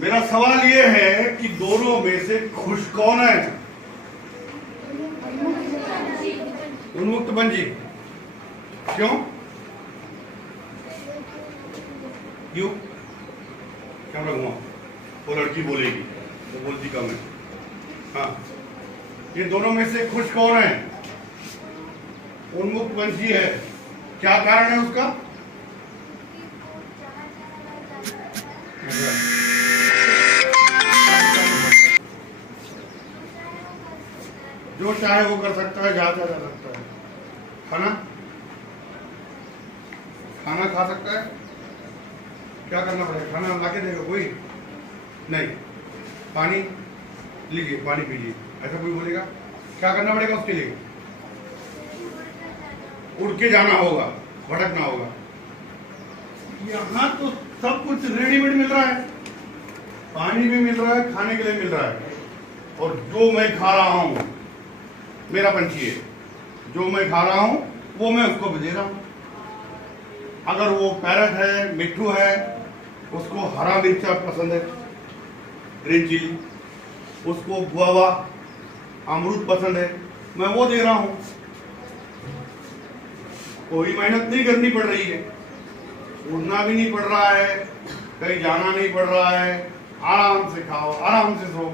मेरा सवाल ये है कि दोनों में से खुश कौन है? उन्मुक्त बंजी। क्यों? क्यों? कैमरा घुमा। वो लड़की बोलेगी, वो बोलती कम है। हाँ, ये दोनों में से खुश कौन है? उन्मुक्त बंजी है। क्या कारण है उसका? जो चाहे वो कर सकता है, जहाँ जा सकता है। खाना खा सकता है। क्या करना पड़ेगा? खाना ला के देगा कोई नहीं। पानी लीजिए, पानी पीजिए, ऐसा कोई बोलेगा? क्या करना पड़ेगा उसके लिए? उड़ के जाना होगा, भटकना होगा। यहाँ तो सब कुछ रेडीमेड मिल रहा है, पानी भी मिल रहा है, खाने के लिए मिल रहा है, और जो मैं खा रहा हूं मेरा पंछी है, जो मैं खा रहा हूं वो मैं उसको भी दे रहा हूं। अगर वो पैरट है, मिट्ठू है, उसको हरा मिर्चा पसंद है, ग्रीन चिली, उसको गुआवा अमरूद पसंद है, मैं वो दे रहा हूं। कोई मेहनत नहीं करनी पड़ रही है, उड़ना भी नहीं पड़ रहा है, कहीं जाना नहीं पड़ रहा है, आराम से खाओ, आराम से सो।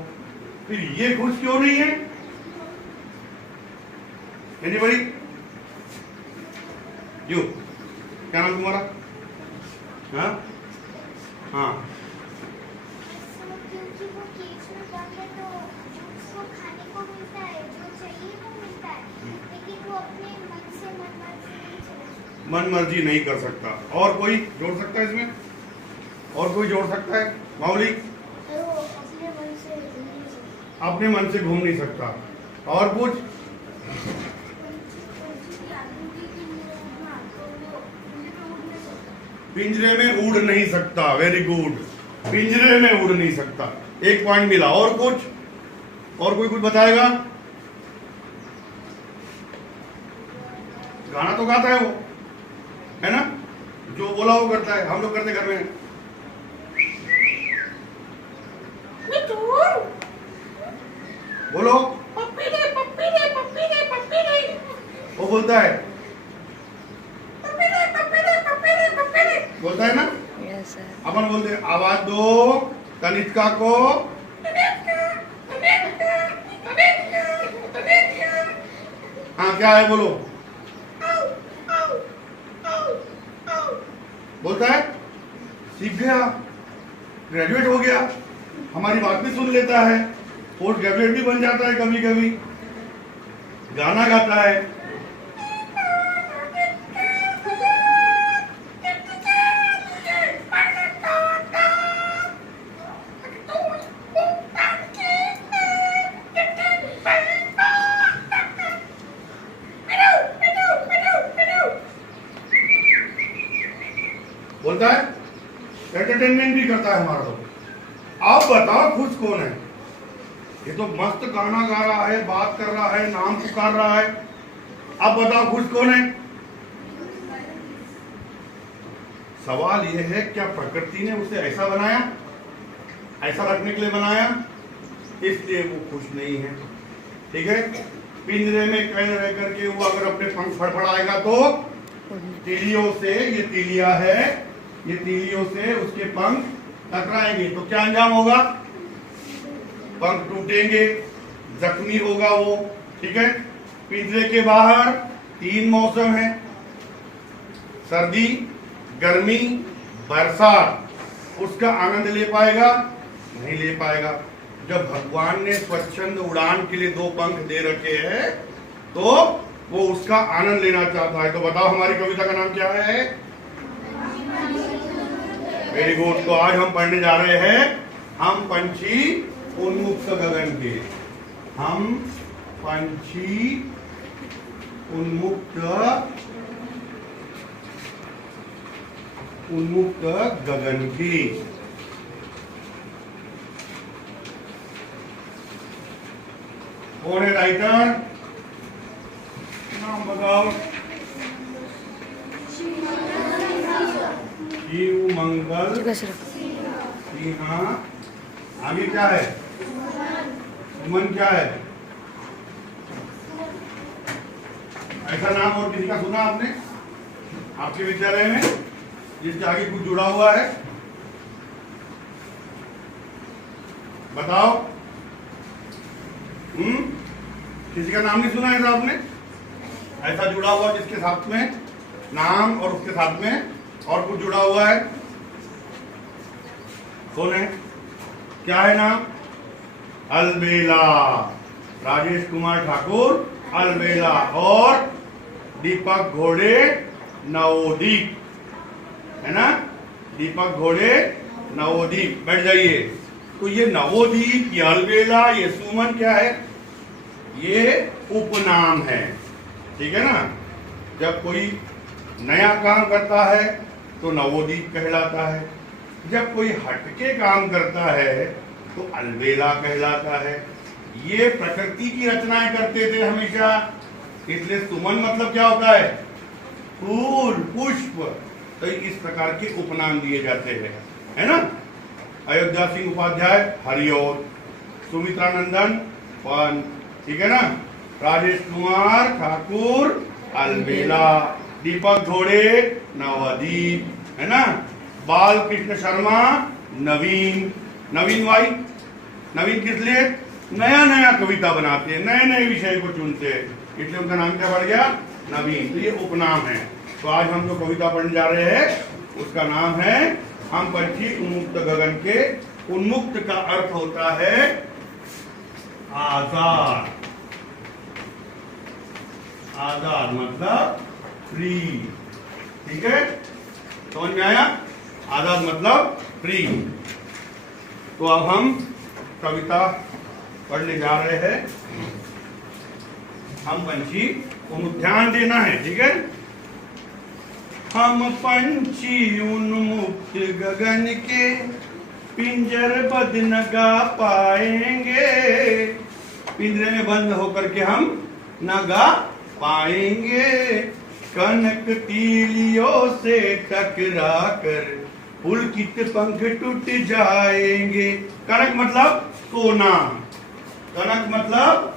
फिर ये खुश क्यों नहीं है? एनीबॉडी? यू, क्या नाम तुम्हारा? हाँ हाँ, क्योंकि वो केज में बंद है तो उसको खाने को मिलता है, जो चाहिए वो मिलता है, लेकिन वो अपने मन से मनमर्जी नहीं चला सकता। मन मर्जी नहीं कर सकता। और कोई जोड़ सकता है इसमें? और कोई जोड़ सकता है? मामूली तो वो अपने मन से नहीं सकता। अपने मन से घूम नहीं सकता। और कुछ? पिंजरे में उड़ नहीं सकता। वेरी गुड, पिंजरे में उड़ नहीं सकता, एक पॉइंट मिला। और कुछ? और कोई कुछ बताएगा? गाना तो गाता है वो, है ना? जो बोला वो करता है, हम लोग करते घर में। बोलो, पप्पी दे, पप्पी दे, पप्पी दे, पप्पी दे। वो बोलता है, पप्पी दे, पप्पी दे, पप्पी दे, पप्पी दे। बोलता है ना? Yes sir. अपन बोलते हैं, आवाज दो कनिष्का को। हाँ, क्या है बोलो? बोलता है, सीख गया, ग्रेजुएट हो गया, हमारी बात भी सुन लेता है, पोस्ट ग्रेजुएट भी बन जाता है, कभी कभी गाना गाता है। बोलता है, एंटरटेनमेंट भी करता है हमारा। तो आप बताओ खुश कौन है? ये तो मस्त गाना गा रहा है, बात कर रहा है, नाम पुकार रहा है। आप बताओ खुश कौन है? सवाल यह है, क्या प्रकृति ने उसे ऐसा बनाया, ऐसा रखने के लिए बनाया, इसलिए वो खुश नहीं है? ठीक है, पिंजरे में कैद रह करके वो अगर अपने पंख फड़फड़ाएगा तो तीलियों से, ये तीलिया है, ये तीलियों से उसके पंख टकराएंगे तो क्या अंजाम होगा? पंख टूटेंगे, जख्मी होगा वो। ठीक है, पिंजरे के बाहर 3 मौसम है, सर्दी, गर्मी, बरसात। उसका आनंद ले पाएगा? नहीं ले पाएगा। जब भगवान ने स्वच्छंद उड़ान के लिए 2 पंख दे रखे हैं तो वो उसका आनंद लेना चाहता है। तो बताओ हमारी कविता का नाम क्या है? Very good. तो आज हम पढ़ने जा रहे हैं, हम पंछी उन्मुक्त गगन के। हम पंछी उन्मुक्त गगन की। कौन है राइटर? नाम बताओ। शिव मंगल सिन्हा। आगे क्या है? सुमन क्या है? ऐसा नाम और किसी का सुना आपने आपके विद्यालय में जिसके आगे कुछ जुड़ा हुआ है? बताओ। किसी का नाम नहीं सुना है आपने? ऐसा जुड़ा हुआ जिसके साथ में नाम और उसके साथ में और कुछ जुड़ा हुआ है? कौन है? क्या है नाम? अलबेला। राजेश कुमार ठाकुर अलबेला। और दीपक घोड़े नवोदीप, है ना? दीपक घोड़े नवोदीप। बैठ जाइए। तो ये नवोदीप, ये अलबेला, ये सुमन क्या है? ये उपनाम है। ठीक है ना? जब कोई नया काम करता है तो नवोदीप कहलाता है, जब कोई हटके काम करता है तो अलबेला कहलाता है। ये प्रकृति की रचनाएं करते थे हमेशा, इसलिए सुमन मतलब क्या होता है? फूल, पुष्प। तो इस प्रकार के उपनाम दिए जाते हैं, है ना। अयोध्या सिंह उपाध्याय हरिओर, सुमित्रा नंदन पन, ठीक है ना। राजेश कुमार ठाकुर अलबेला, दीपक घोड़े नवदीप, है ना। बाल कृष्ण शर्मा नवीन, नवीन भाई, नवीन किस लिए? नया नया कविता बनाते हैं, नए नए विषय को चुनते हैं, इसलिए उनका नाम क्या बढ़ गया? नवीन। तो ये उपनाम है। तो आज हम जो कविता पढ़ने जा रहे हैं उसका नाम है हम पंछी उन्मुक्त गगन के। उन्मुक्त का अर्थ होता है आजाद, आजाद मतलब फ्री, ठीक है, समझ में आया? आजाद मतलब फ्री। तो अब हम कविता पढ़ने जा रहे हैं। हम पंछी, ध्यान देना है, ठीक है। हम पंछी उन्मुक्त गगन के, पिंजर बद न गा पाएंगे। पिंजरे में बंद होकर के हम न गा पाएंगे। कनक तीलियों से टकरा कर पुलकित पंख टूट जाएंगे। कनक मतलब सोना, कनक मतलब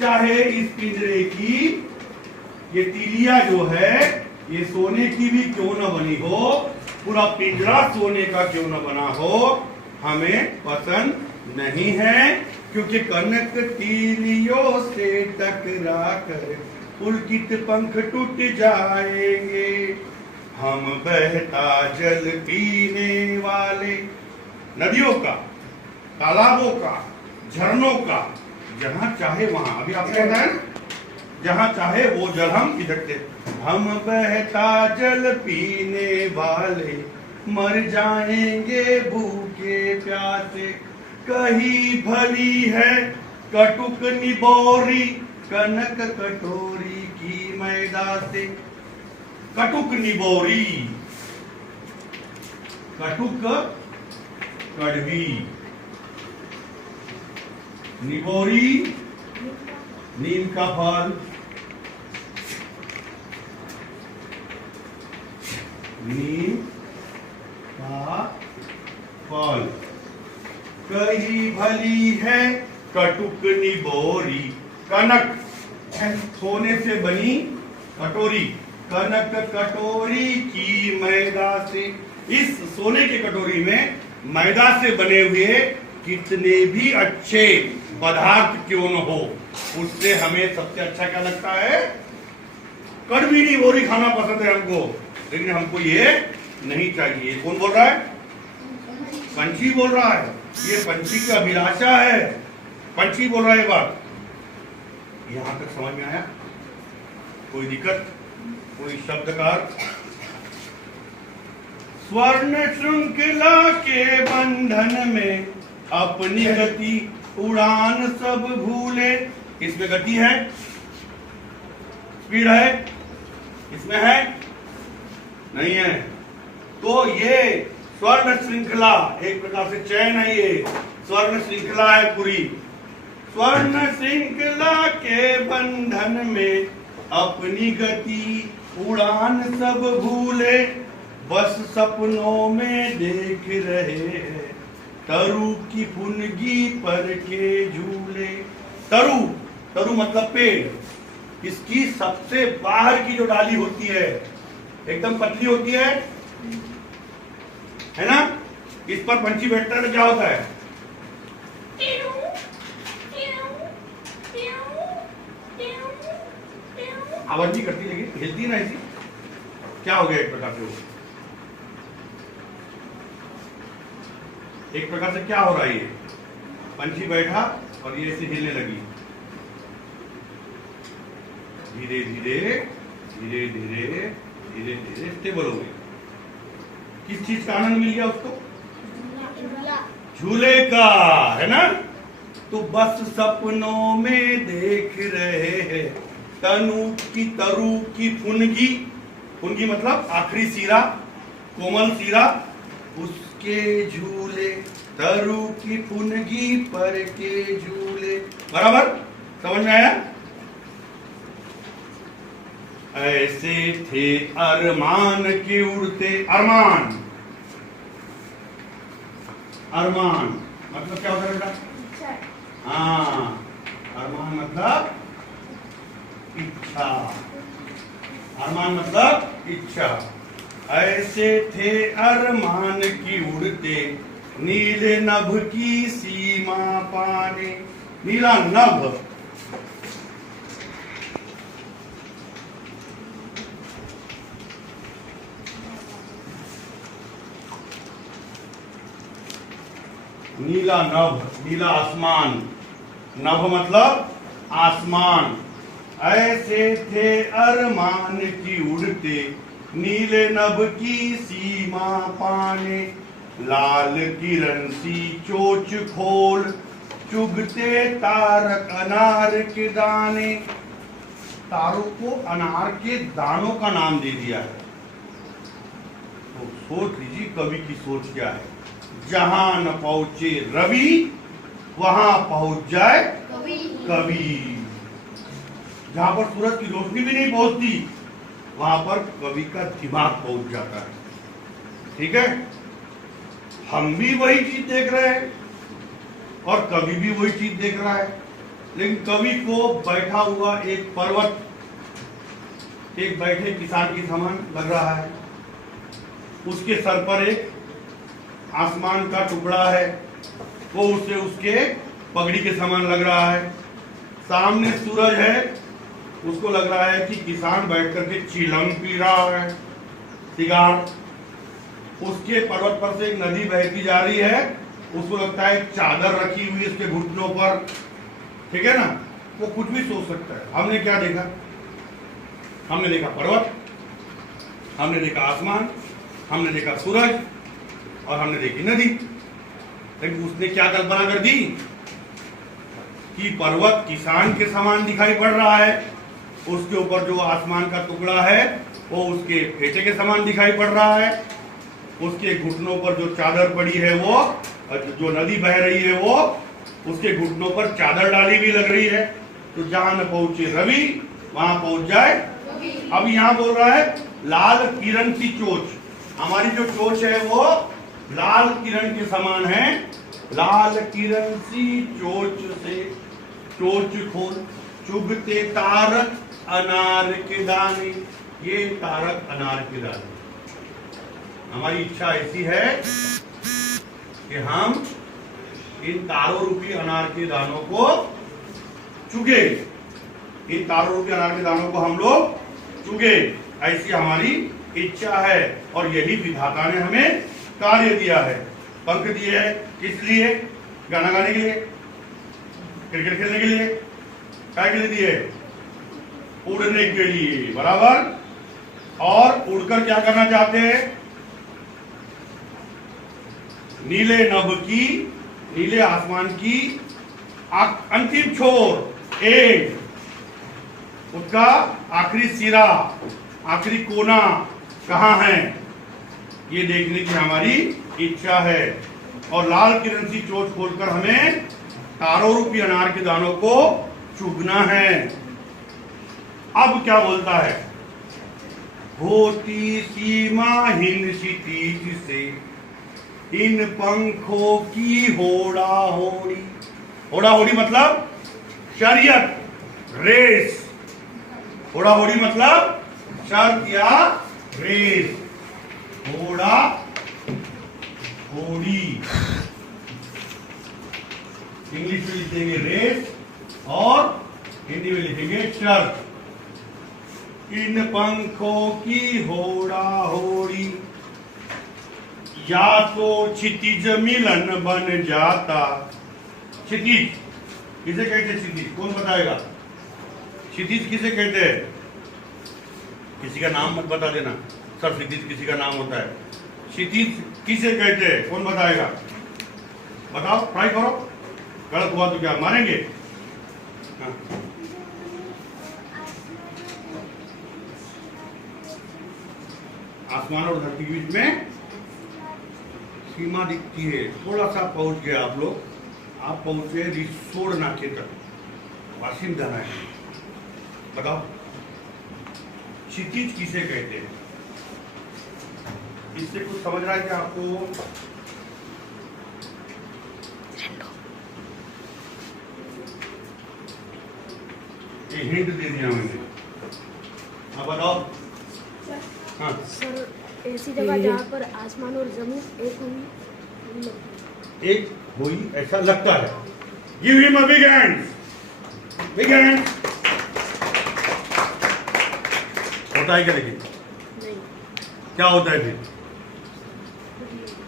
चाहे इस पिंजरे की ये तीलिया जो है ये सोने की भी क्यों न बनी हो, पूरा पिंजरा सोने का क्यों न बना हो, हमें पसंद नहीं है। क्योंकि कनक तीलियों से टकरा कर पुलकित पंख टूट जाएंगे। हम बहता जल पीने वाले नदियों का, तालाबों का, झरनों का, जहां चाहे वहां, अभी आपने कहना है जहां चाहे वो जल हम इधरते। हम बहता जल पीने वाले मर जाएंगे भूखे प्यासे। कहीं भली है कटुक निबोरी, कनक कटोरी की मैदा से। कटुक निबोरी, कटुक कड़वी, निबोरी नीम का फल, नीम का फल। कही भली है कटुक निबोरी, कनक सोने से बनी कटोरी, कनक कटोरी की मैदा से। इस सोने की कटोरी में मैदा से बने हुए कितने भी अच्छे पदार्थ क्यों न हो, उससे हमें सबसे अच्छा क्या लगता है? कड़वी निबोरी खाना पसंद है हमको, लेकिन हमको ये नहीं चाहिए। कौन बोल रहा है? पंछी बोल रहा है। ये पंछी की अभिलाषा है, पंछी बोल रहा है। बात यहां तक समझ में आया? कोई दिक्कत, कोई शब्दकार? स्वर्ण श्रृंखला के बंधन में अपनी गति उड़ान सब भूले। इसमें गति है, स्पीड है, इसमें है नहीं है। तो ये स्वर्ण श्रृंखला एक प्रकार से चैन है, ये स्वर्ण श्रृंखला है पूरी। स्वर्ण श्रृंखला के बंधन में अपनी गति उड़ान सब भूले। बस सपनों में देख रहे हैं तरु की फुनगी पर के झूले। तरु, तरु मतलब पेड़। इसकी सबसे बाहर की जो डाली होती है एकदम पतली होती है ना। इस पर पंछी बैठता है तो क्या होता है? आवाज नहीं करती, लेकिन हिलती ना ऐसी। क्या हो गया? एक प्रकार से वो, एक प्रकार से क्या हो रहा है? ये पंछी बैठा और ये ऐसे हिलने लगी, धीरे धीरे धीरे धीरे धीरे धीरे स्टेबल हो गई। किस चीज का आनंद मिल गया उसको? झूले का, है ना। तो बस सपनों में देख रहे हैं तनु की तरु की फुनगी, फुनगी मतलब आखिरी सिरा, कोमल सिरा, उसके झूले, तरु की फुनगी पर के झूले। बराबर, समझ में आया? ऐसे थे अरमान के उड़ते, अरमान, अरमान मतलब क्या होता है बेटा? हाँ, अरमान मतलब इच्छा, अरमान मतलब इच्छा। ऐसे थे अरमान की उड़ते नीले नभ की सीमा पाने, नीला नभ, नीला नभ, नीला आसमान, नभ मतलब आसमान। ऐसे थे अरमान की उड़ते नीले नभ की सीमा पाने, लाल किरण सी चोच खोल चुगते तारक अनार के दाने। तारों को अनार के दानों का नाम दे दिया है। तो सोच लीजिए कवि की सोच क्या है। जहां न पहुंचे रवि वहां पहुंच जाए कवि। जहां पर सूरज की रोशनी भी नहीं पहुंचती वहां पर कवि का दिमाग पहुंच जाता है। ठीक है, हम भी वही चीज देख रहे हैं और कवि भी वही चीज देख रहा है, लेकिन कवि को बैठा हुआ एक पर्वत एक बैठे किसान के समान लग रहा है, उसके सर पर एक आसमान का टुकड़ा है, वो उसे उसके पगड़ी के समान लग रहा है। सामने सूरज है, उसको लग रहा है कि किसान बैठ करके चिलम पी रहा है, सिगार। उसके पर्वत पर से एक नदी बहती जा रही है, उसको लगता है एक चादर रखी हुई उसके घुटनों पर। ठीक है ना, वो कुछ भी सोच सकता है। हमने क्या देखा? हमने देखा पर्वत, हमने देखा आसमान, हमने देखा सूरज और हमने देखी नदी। लेकिन उसने क्या कल्पना कर दी कि पर्वत किसान के समान दिखाई पड़ रहा है, उसके ऊपर जो आसमान का टुकड़ा है वो उसके फेटे के समान दिखाई पड़ रहा है, उसके घुटनों पर जो चादर पड़ी है वो, जो नदी बह रही है वो उसके घुटनों पर चादर डाली भी लग रही है। तो जहां न पहुंचे रवि वहां पहुंच जाए। अब यहाँ बोल रहा है लाल किरण की चोच, हमारी जो चोच है वो लाल किरण के समान है। लाल किरण सी चोच से चोच खोल चुगते तारक अनार के दाने। ये तारक अनार के दाने, हमारी इच्छा ऐसी है कि हम इन तारों रूपी अनार के दानों को चुगे, इन तारों रूपी अनार के दानों को हम लोग चुगे, ऐसी हमारी इच्छा है। और यही विधाता ने हमें कार्य दिया है, पंख दिए है। किस लिए? गाना गाने के लिए, क्रिकेट खेलने के लिए, क्या के लिए दिए? उड़ने के लिए। बराबर। और उड़कर क्या करना चाहते हैं? नीले नभ की, नीले आसमान की अंतिम छोर, एंड, उसका आखिरी सिरा, आखिरी कोना कहां है, ये देखने की हमारी इच्छा है। और लाल किरण सी चोट खोलकर हमें तारों रूपी अनार के दानों को चुगना है। अब क्या बोलता है? होती सीमाहीन क्षितिज से इन पंखों की होड़ा होड़ी। होड़ा होड़ी मतलब शर्यत, रेस। होड़ा होड़ी मतलब शर्त या रेस। होड़ा होड़ी, इंग्लिश में लिखेंगे रेस और हिंदी में लिखेंगे शर्त। इन पंखों की होड़ा होड़ी, या तो क्षितिज मिलन बन जाता। क्षितिज किसे कहते हैं? क्षितिज कौन बताएगा? क्षितिज किसे कहते हैं? किसी का नाम मत बता देना सर, क्षितिज किसी का नाम होता है। क्षितिज किसे कहते हैं? कौन बताएगा? बताओ, ट्राई करो, गलत हुआ तो क्या मारेंगे? हाँ। आसमान और धरती के बीच में सीमा दिखती है। थोड़ा सा पहुंच गए आप लोग, आप पहुंचे रिसोड नाके तक, वासिम जाना है। बताओ क्षितिज किसे कहते हैं? इससे कुछ समझ रहा है क्या आपको? ये हिंट दे दिया मैंने। हाँ बताओ। हाँ सर ऐसी जगह जहाँ पर आसमान और जमीन एक हुई, एक हुई ऐसा लगता है। Give him a big hand, big hand. होता है क्या? लेकिन नहीं, क्या होता है फिर?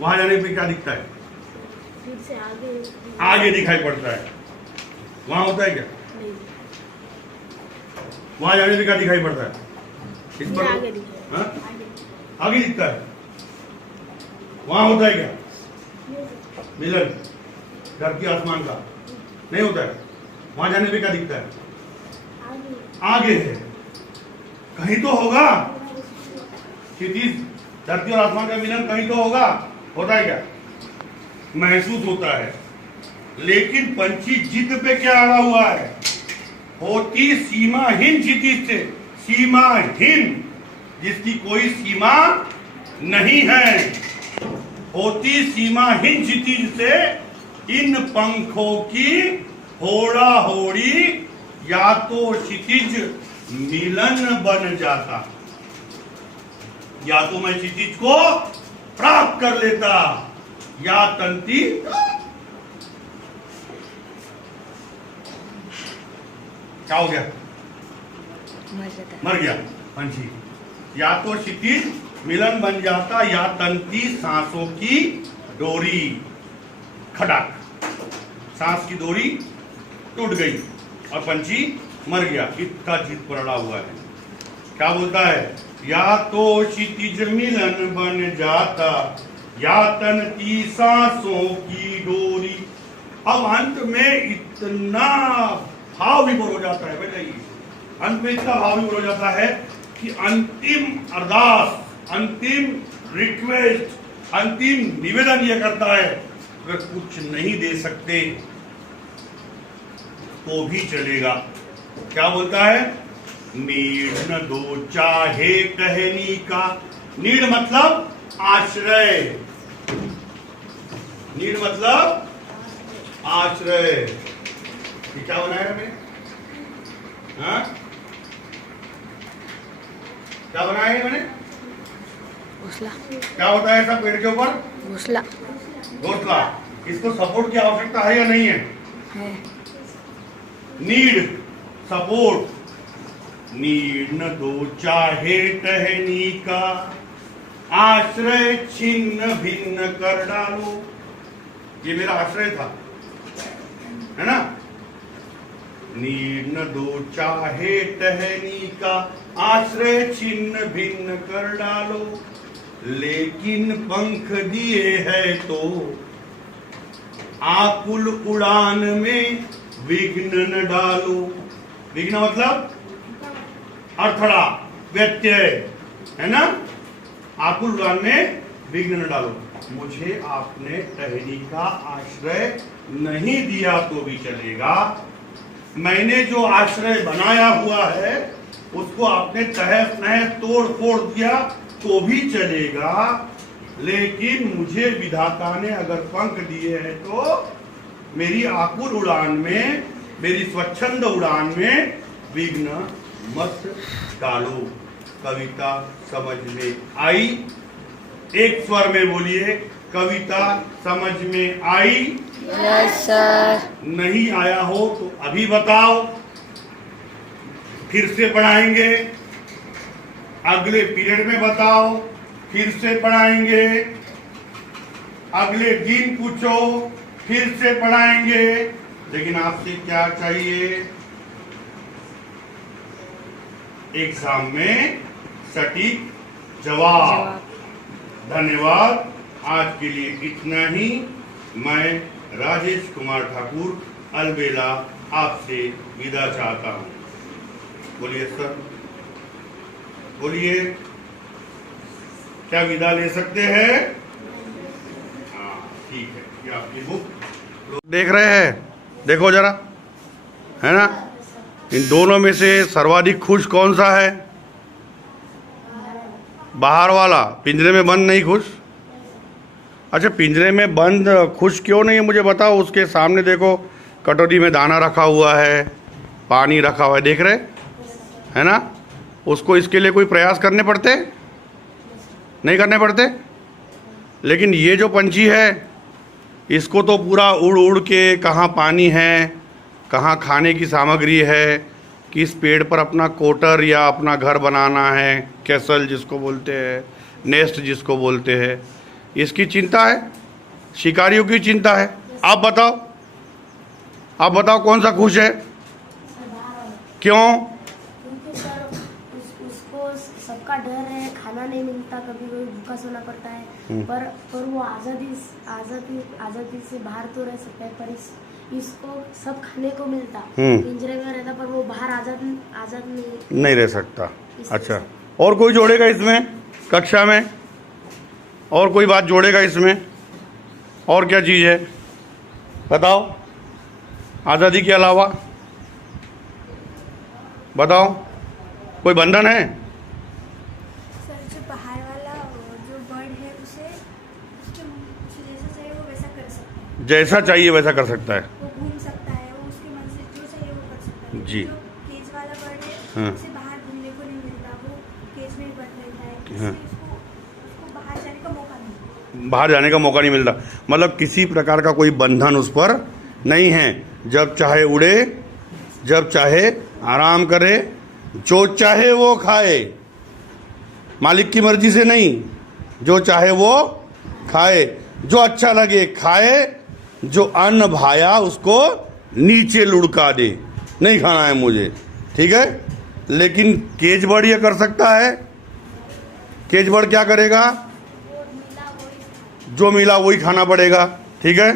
वहां जाने पे क्या दिखता है? फिर से आगे आगे दिखाई पड़ता है। वहां होता है क्या? नहीं, वहां जाने पे क्या दिखाई पड़ता है? इस फिर पर आगे दिखे, हाँ? आगे आगे दिखता है। वहां होता है क्या मिलन धरती आसमान का? नहीं होता है। वहां जाने पे क्या दिखता है? आगे आगे है, कहीं तो होगा। क्षितिज धरती और आसमान का मिलन कहीं तो होगा। होता है क्या? महसूस होता है। लेकिन पंछी जिद पे क्या अड़ा हुआ है? होती सीमाहीन क्षितिज से, सीमाहीन जिसकी कोई सीमा नहीं है, होती सीमाहीन क्षितिज से इन पंखों की होड़ा होड़ी, या तो क्षितिज मिलन बन जाता, या तो मैं क्षितिज को प्राप्त कर लेता, या तंती क्या हो गया? मर गया पंछी। या तो क्षितिज मिलन बन जाता, या तंती सांसों की डोरी, खड़ाक, सांस की डोरी टूट गई और पंछी मर गया। इतना जिद पर अड़ा हुआ है। क्या बोलता है? या तो क्षितिज मिलन बन जाता, या तनती सांसों की डोरी। अब अंत में इतना भाव विभोर हो जाता है, बताइए, अंत में इतना भाव विभोर हो जाता है कि अंतिम अरदास, अंतिम रिक्वेस्ट, अंतिम निवेदन यह करता है, अगर कुछ नहीं दे सकते तो भी चलेगा। क्या बोलता है? नीड न दो चाहे कहनी का। नीड मतलब आश्रय, नीड मतलब आश्रय। ये क्या बनाया मैंने? हाँ क्या बनाया है मैंने? घोंसला, क्या होता है ऐसा पेड़ के ऊपर? घोंसला घोंसला। इसको सपोर्ट की आवश्यकता है या नहीं है? है। Need support. नीड न दो चाहे टहनी का, आश्रय छिन्न भिन्न कर डालो। ये मेरा आश्रय था, है ना? नीड न दो चाहे टहनी का, आश्रय छिन्न भिन्न कर डालो। लेकिन पंख दिए है तो आकुल उड़ान में विघ्न न डालो। विघ्न मतलब अड़थड़ा, व्यत्यय, है ना? आकुल उड़ान में विघ्न न डालो। मुझे आपने टहनी का आश्रय नहीं दिया तो भी चलेगा, मैंने जो आश्रय बनाया हुआ है उसको आपने तहस नहस तोड़ फोड़ दिया तो भी चलेगा, लेकिन मुझे विधाता ने अगर पंख दिए हैं तो मेरी आकुल उड़ान में, मेरी स्वच्छंद उड़ान में विघ्न मत डालो। कविता समझ में आई? एक स्वर में बोलिए, कविता समझ में आई? Yes sir. नहीं आया हो तो अभी बताओ, फिर से पढ़ाएंगे। अगले पीरियड में बताओ, फिर से पढ़ाएंगे। अगले दिन पूछो, फिर से पढ़ाएंगे। लेकिन आपसे क्या चाहिए? एग्जाम में सटीक जवाब। धन्यवाद। आज के लिए इतना ही। मैं राजेश कुमार ठाकुर अलबेला आपसे विदा चाहता हूँ। बोलिए सर, बोलिए, क्या विदा ले सकते हैं? हाँ ठीक है, ये आपकी बुक देख रहे हैं, देखो जरा, है ना? इन दोनों में से सर्वाधिक खुश कौन सा है? बाहर वाला, पिंजरे में बंद नहीं खुश। अच्छा, पिंजरे में बंद खुश क्यों नहीं है मुझे बताओ। उसके सामने देखो, कटोरी में दाना रखा हुआ है, पानी रखा हुआ है, देख रहे है ना? उसको इसके लिए कोई प्रयास करने पड़ते? नहीं करने पड़ते। लेकिन ये जो पंछी है, इसको तो पूरा उड़ उड़ के कहाँ पानी है, कहाँ खाने की सामग्री है, किस पेड़ पर अपना कोटर या अपना घर बनाना है, कैसल जिसको बोलते हैं, नेस्ट जिसको बोलते हैं, इसकी चिंता है, शिकारियों की चिंता है। आप बताओ, आप बताओ कौन सा खुश है? क्यों? क्योंकि सर उसको सबका डर है, खाना नहीं मिलता, कभी कभी भूखा सोना पड़ता है, पर वो आज़ादी से बाहर तो रह सकता है, पर इसको सब खाने को मिलता, पिंजरे में रहता, पर वो बाहर आज़ाद नहीं रह सकता। अच्छा, और कोई जोड़ेगा इसमें कक्षा में? और कोई बात जोड़ेगा इसमें? और क्या चीज़ है बताओ, आज़ादी के अलावा बताओ, कोई बंधन है? सर, जो बाहर वाला जो बर्ड है उसे जैसा चाहिए वो वैसा कर सकता है। जैसा चाहिए वैसा कर सकता है, वो घूम सकता है, वो उसके मन से जो चाहिए वो कर सकता है। जी। जो केज वाला बर्ड है, हाँ। उसे बाहर घूमने को नहीं मिलता, वो केज में ही बंद रहता है, हाँ। इसलिए उसको बाहर जाने का मौका नहीं। बाहर जाने का मौका नहीं मिलता, मतलब किसी प्रकार का कोई बंधन उस पर नहीं है। जब चाहे उड़े, जब चाहे आराम करे, जो चाहे वो खाए, मालिक की मर्जी से नहीं, जो चाहे वो खाए, जो अच्छा लगे खाए, जो अन्न भाया उसको नीचे लुढ़का दे, नहीं खाना है मुझे, ठीक है। लेकिन केज बर्ड ये कर सकता है। केज बर्ड क्या करेगा? जो मिला वही खाना पड़ेगा, ठीक है।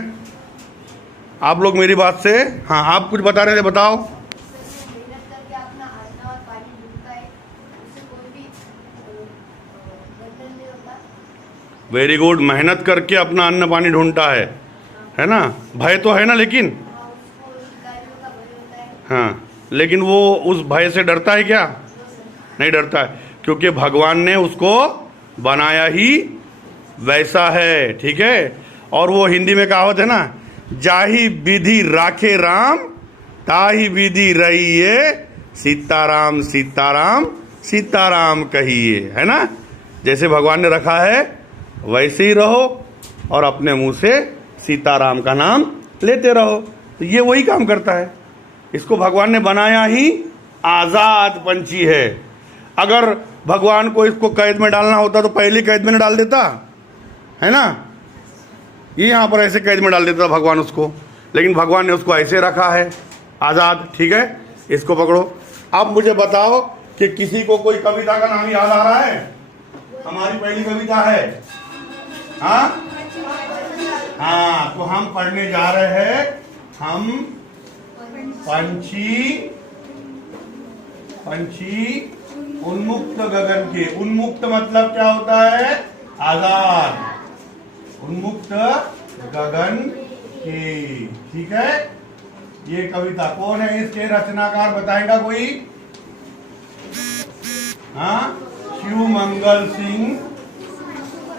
आप लोग मेरी बात से, हाँ आप कुछ बता रहे थे, बताओ। वेरी गुड, मेहनत करके अपना अन्न पानी ढूंढता है ना? भय तो है ना, लेकिन हाँ, लेकिन वो उस भय से डरता है क्या? नहीं डरता है, क्योंकि भगवान ने उसको बनाया ही वैसा है, ठीक है। और वो हिंदी में कहावत है ना, जाही विधि राखे राम, ताही विधि रहिए, सीताराम सीताराम सीताराम कहिए, है ना। जैसे भगवान ने रखा है वैसे ही रहो और अपने मुंह से सीताराम का नाम लेते रहो। तो ये वही काम करता है। इसको भगवान ने बनाया ही आज़ाद पंछी है। अगर भगवान को इसको कैद में डालना होता तो पहले कैद में न डाल देता, है ना। ये यहाँ पर ऐसे कैद में डाल देता भगवान उसको, लेकिन भगवान ने उसको ऐसे रखा है आज़ाद, ठीक है। इसको पकड़ो। अब मुझे बताओ कि किसी को कोई कविता का नाम याद आ रहा है? हमारी पहली कविता है, हाँ हाँ, तो हम पढ़ने जा रहे हैं। हम पंछी उन्मुक्त गगन के। उन्मुक्त मतलब क्या होता है? आजाद। उन्मुक्त गगन के, ठीक है। ये कविता कौन है इसके रचनाकार बताएगा कोई? हाँ, शिव मंगल सिंह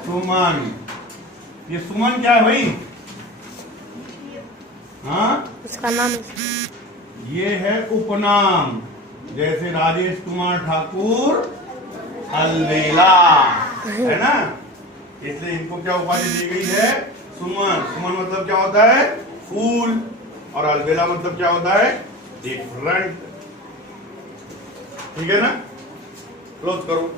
सुमन। ये सुमन क्या है भाई? हाँ, उसका नाम ये है उपनाम, जैसे राजेश कुमार ठाकुर अलबेला, है ना। इसलिए इनको क्या उपाधि दी गई है? सुमन। सुमन मतलब क्या होता है? फूल। और अलबेला मतलब क्या होता है? डिफरेंट, ठीक है ना। क्लोज करो।